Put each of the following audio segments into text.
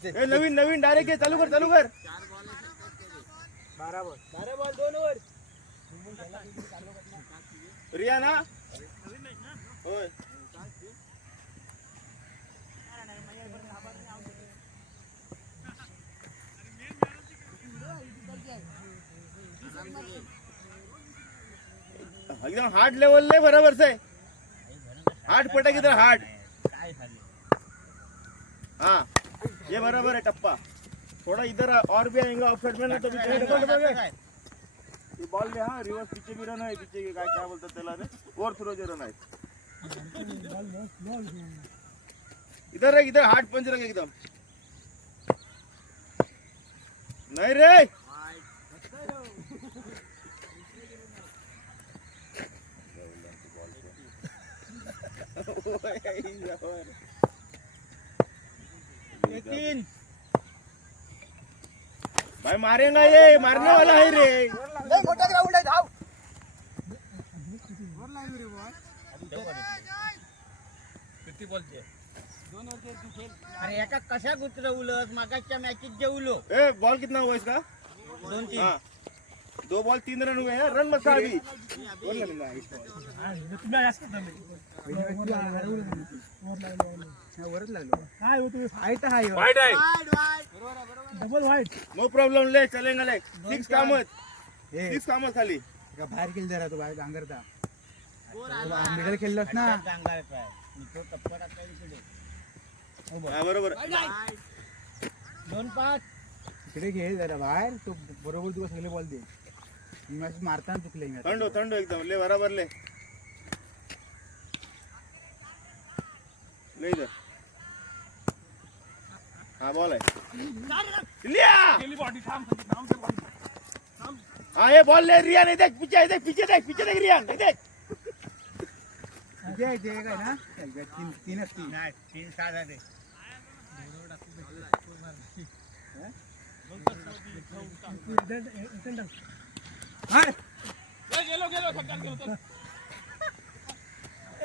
नवीन नवीन direct चालू कर 12 ball 2 over Riya ना होय एकदम हार्ड लेवल ले बराबर से हार्ड पटक इधर हार्ड हाँ ये बराबर है टप्पा थोड़ा इधर और भी आएंगे ऑफ साइड में ना तो ये बॉल ले हाँ रिवर्स पीछे भी रन है पीछे के क्या बोलतात त्याला रे ओव्हर थ्रो जे रन आहे इधर हार्ड पंच रख एकदम नहीं रे भाई मारेगा ये मारने वाला है रे नहीं मोठा ग्राउंड आहे धाव किती बॉलचे 2 ओव्हरचे तू खेळ अरे एका कशा गुतरवलस मागाच्या मॅचेत जेवलो ए बॉल कितना हुआ इसका 2-3 हां 2 बॉल 3 रन हुए हैं रन मत अभी बोल ना तुम्ही जास्त वरच लागलो काय होतो हाईट आहे वाईट आहे डबल वाईट नो प्रॉब्लेम ले चलेंगे ले 6 कामत 6 कामत खाली का बाहेर गेल जरा तो बाहेर डांगरता मिडल खेळलास ना डांगरता तो टप्पर आता इकडे हां बरोबर 2-5 इकडे घे जरा बाहेर तो बरोबर तुला सगळे बॉल दे मॅच मारताना चुकले थंड एकदम ले बराबर ले ले इधर हाँ बॉल है लिया हाँ ये बॉल ले रिया नहीं देख पीछे देख रिया नहीं देख देगा ना 3 साधा दे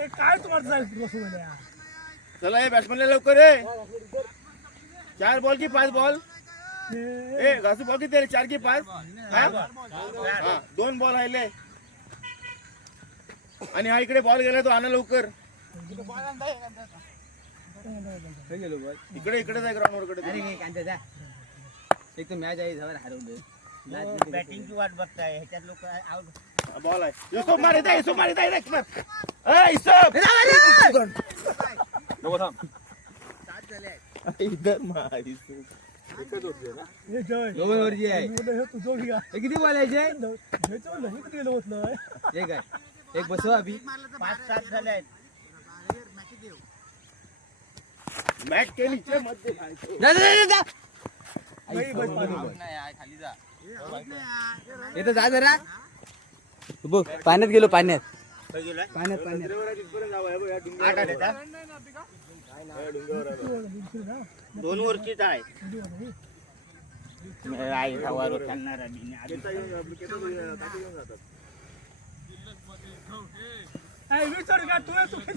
काय तुम्हाला चला ये बॅट्समॅन लवकर रे 4 बॉल की 5 बॉल ए घासू बॉल की तेरे 4 की 5 हां 2 बॉल राहिले आणि हा इकडे बॉल गेला तो आणा लवकर इकडे जाय ग्राउंड वर कडे अरे कांदा जा एक तर मॅच आहे जवळ हरवलं बॅटिंगची वाट बघताय ह्याच्यात लोक आउट बॉल आहे युसुफ मारे दे एक मार ए युसुफ नको थांब सात झाले इधर मार युसुफ एकच होती ना हे जय दोन वरची आहे हे तुझो घ्या किती बॉल आहे जय हेच नाही किती गेलो होतं एक आहे एक बसवा अभी 5-7 झाले आहेत मॅच के नीचे मत दे जा खाली जा येतो जा जरा बघ पाण्यात गेलो पाण्यात दोन वरचीच आहे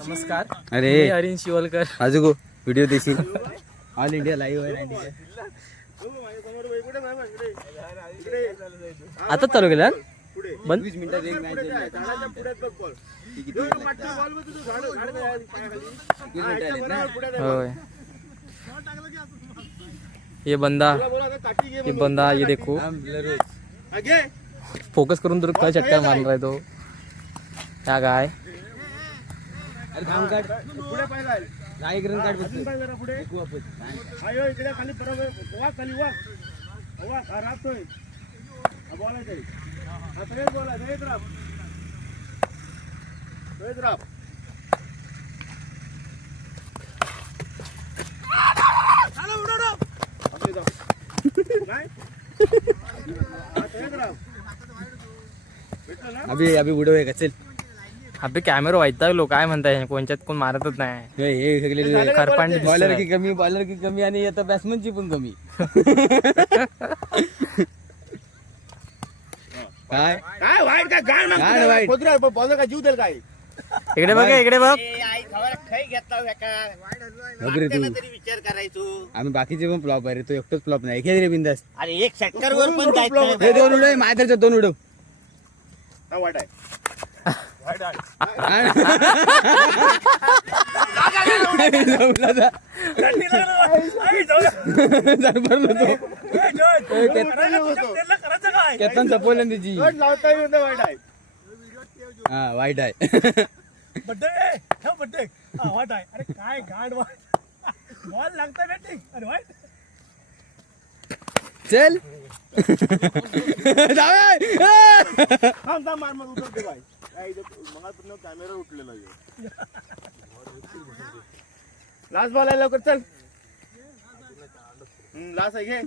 नमस्कार अरे हरीन शिवलकर आजूगो व्हिडिओ देशील ऑल इंडिया लाईव्ह आहे आता चालू केलं बंद 20 मिनिटात एक मॅच होय ये बंदा ये देखो फोकस करून तर काय चटका मारणार आहे तो क्या काय एक रन काढ अभी अभी उडव का चल अबे कॅमेरा वैतागलो काय म्हणताय कोणच्यात कोण मारतच नाही हे सगळे खरपांडी बॉलर की कमी आणि आता बॅट्समनची पण कमी काय वाईट काय गाण वाईट बॉलर का जीव देल काय इकडे बघ इकडे बघ. बघ रे तू विचार करायचो. आम्ही बाकीचे पण फ्लॉप आहे रे, तो एकटोच फ्लॉप नाही. खेळ रे बिंदास. अरे एक सेक्टर वर पण जायचं नाही. हे दोन उडव माझ्या दोन उडव. वाईट आहे. केतन सपवलं त्याची. लावता येऊन वाईट आहे. हा वाईट आहे. बड्डे वाट आहे. अरे काय गाड वाट बॉल लागता बॅटिंग. अरे वाईट चल थांब मार मग उतरते बाय. मग कॅमेरा उठलेला लास्ट बॉल आहे लवकर चल. लास्ट आहे घे.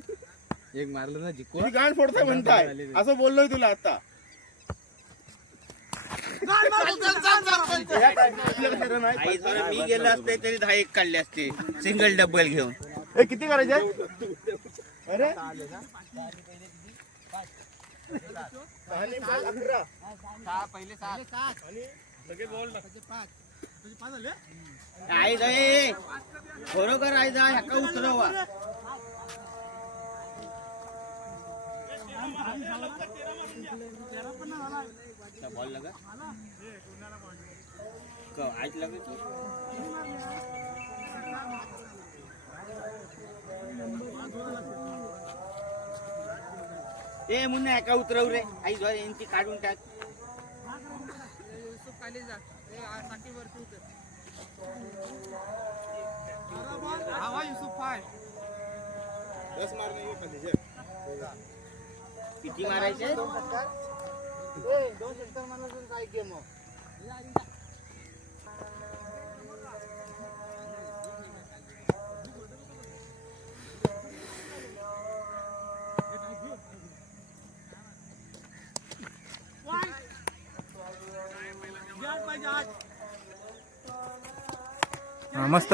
एक मारलं ना जिंकू. तुझी गाण फोडतोय म्हणताय असं बोललोय तुला आता. मी गेलो असते तरी 10-1 काढले असते सिंगल डबल घेऊन. किती करायचे अरे खरोखर आहे जा ह्याका उतरवा. बॉल लगा आज लगे ए मुन्ना एका उतरव रे. आई द्वारे यांची काढून टाक. किती मारायचे? 2 सेक्टर मारलं काय गेम. हा मस्त.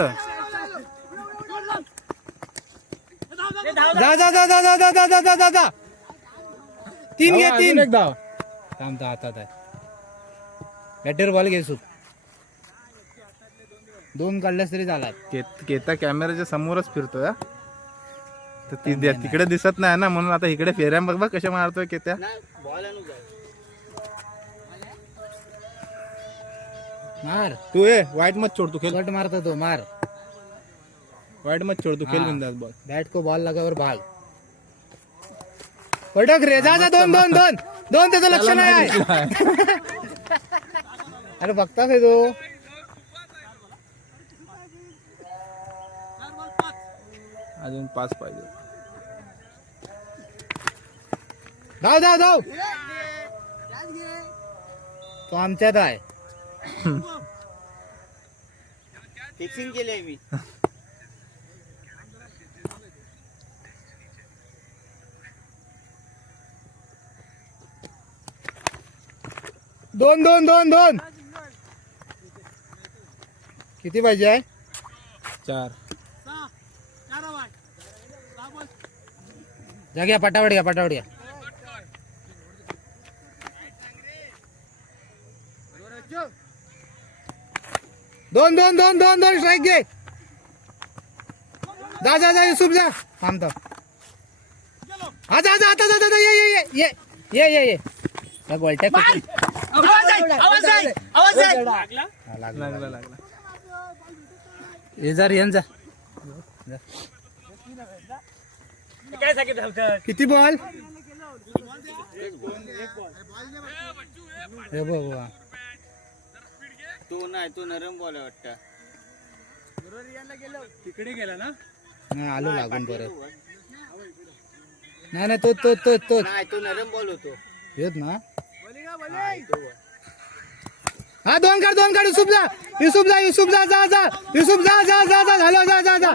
जा जा जा जा जा जा जा जा जा जा. 3 घे 3. एकदा थांब तर हातात आहे. बॅटर बॉल घे सुट. 2 काढल्यास तरी झालात. केता कॅमेऱ्याच्या समोरच फिरतोय. तर ती तिकडे दिसत नाही ना, म्हणून आता इकडे फेऱ्या बघ बघ कशा मारतोय केत्या. मार तू ए वाईट मत छोड़, तू खेल. कट मारता तो मार. वाईट मत छोड़, तू खेल हाँ. बिंदास बॉल. बॅट को बॉल लगावर भाग. पटक रे. जा जा. 2 त्याचं लक्ष नाही आहे. अरे बघता काय तो. अजून 5 पाहिजे. धाव धाव धाव. तो आमच्यात आहे. फिक्सिंग केलंय मी. दोन. किती पाहिजे आहे? 4. जा घ्या पटावड घ्या. 2 स्ट्राइक घे. जा युसुफ जा. थांबतो. हा जा आता ये त्या गोलट्या लागला. ये जा रियन जा. काय सांगितलं. किती बॉल? हे बघ तो नाही, तो नरम बॉल आहे वाटतं. तिकडे गेला ना. आलो लागून परत. नाही तो नाही, तो नरम बॉल होतो. येत ना. हा 2 काढ. युसुफ जा. युसुफ जा झालो. जा.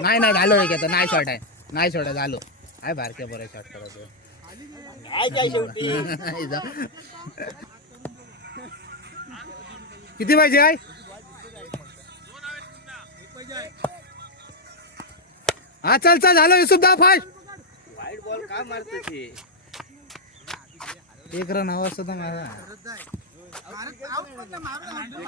नाही झालो रे. घेतो नाही शॉट आहे. नाही शॉट आहे. झालो. काय बारक्या बरं शॉट करायचं. काय शेवटी किती पाहिजे आहे? हा चल झालो. युसुफ दा फास्ट. वाईट बॉल का मारतो ते? 1 रन हवा असतो माझा. मारत- out पण नाही, मारत-